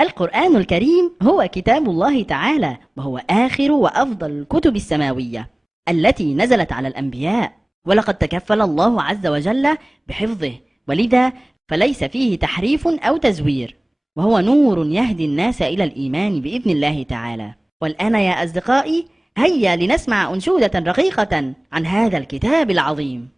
القرآن الكريم هو كتاب الله تعالى، وهو آخر وأفضل الكتب السماوية التي نزلت على الأنبياء، ولقد تكفل الله عز وجل بحفظه، ولذا فليس فيه تحريف أو تزوير، وهو نور يهدي الناس إلى الإيمان بإذن الله تعالى. والآن يا أصدقائي، هيا لنسمع أنشودة رقيقة عن هذا الكتاب العظيم.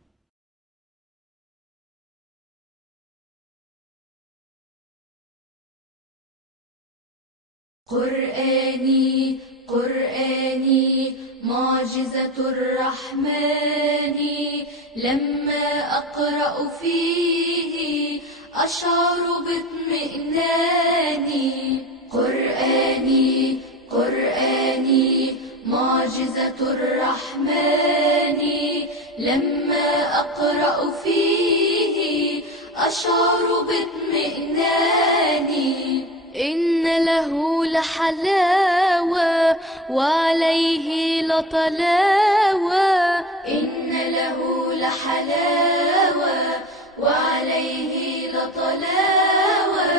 قرآني قرآني معجزة الرحمن، لما أقرأ فيه أشعر باطمئنان. قرآني قرآني معجزة الرحمن، لما أقرأ فيه أشعر باطمئنان. إن له لحلاوة وعليه لطلاوة، إن له لحلاوة وعليه لطلاوة،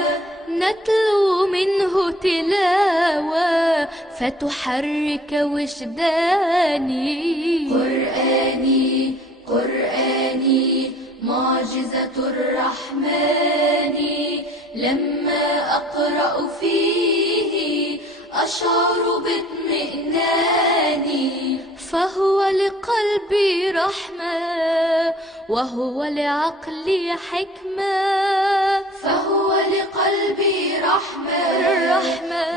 نتلو منه تلاوة فتحرك وجداني. قرآني قرآني معجزة الرحمن، لما أقرأ فيه أشعر باطمئنان. فهو لقلبي رحمة وهو لعقلي حكمة، فهو لقلبي رحمة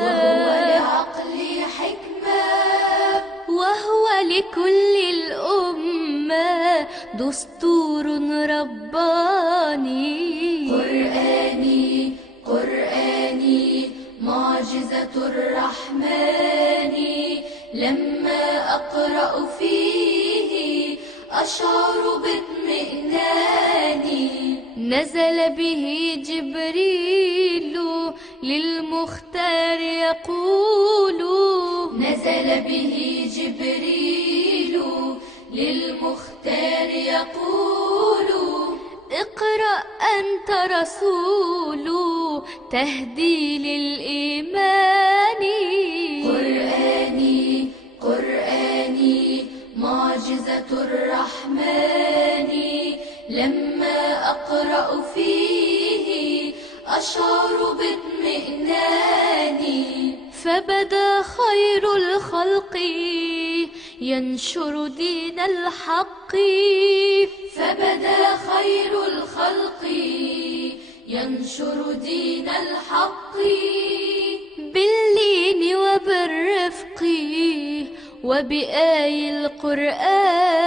وهو لعقلي حكمة، وهو لكل الأمة دستور رباني. قرآني قرآني معجزة الرحمن، لما أقرأ فيه أشعر باطمئنان. نزل به جبريل للمختار يقول، نزل به جبريل للمختار يقول، اقرأ أنت رسول تهدي للإيمان. قرآني قرآني معجزة الرحمن، لما أقرأ فيه أشعر باطمئنان. فبدا خير الخلق ينشر دين الحق، فبدا خير الخلق ينشر دين الحق، باللين وبالرفق وبآي القرآن.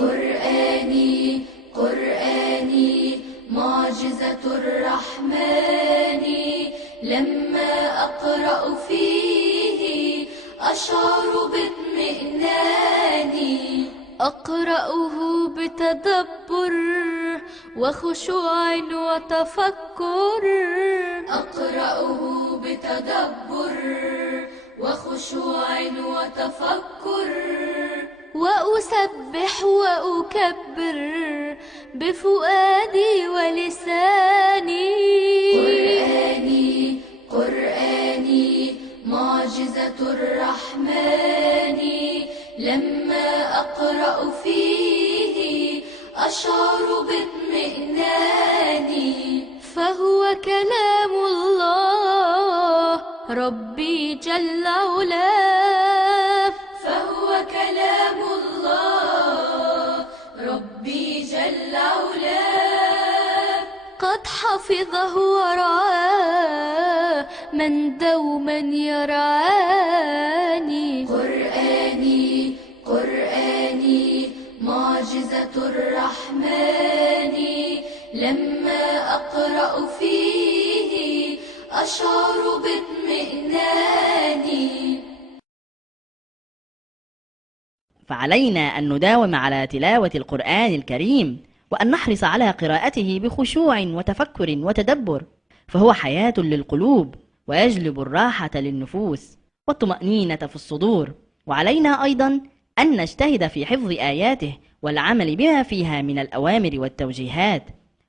قرآني قرآني معجزة الرحمن، لما أقرأ فيه أشعر باطمئنان. أقرأه بتدبر وخشوع وتفكر، أقرأه بتدبر وخشوع وتفكر، وأسبح وأكبر بفؤادي ولساني. قرآني قرآني معجزة الرحمن، لما أقرأ فيه أشعر باطمئنان. فهو كلام الله ربي جل علاه، فهو كلام الله ربي جل علاه، قد حفظه ورعاه من دوما يرعاني. قرآني قرآني معجزة الرحمن، لما أقرأ فيه أشعر باطمئنان. فعلينا أن نداوم على تلاوة القرآن الكريم، وأن نحرص على قراءته بخشوع وتفكر وتدبر، فهو حياة للقلوب ويجلب الراحة للنفوس والطمأنينة في الصدور. وعلينا أيضا أن نجتهد في حفظ آياته والعمل بما فيها من الأوامر والتوجيهات،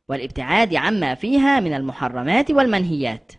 والابتعاد عما فيها من المحرمات والمنهيات.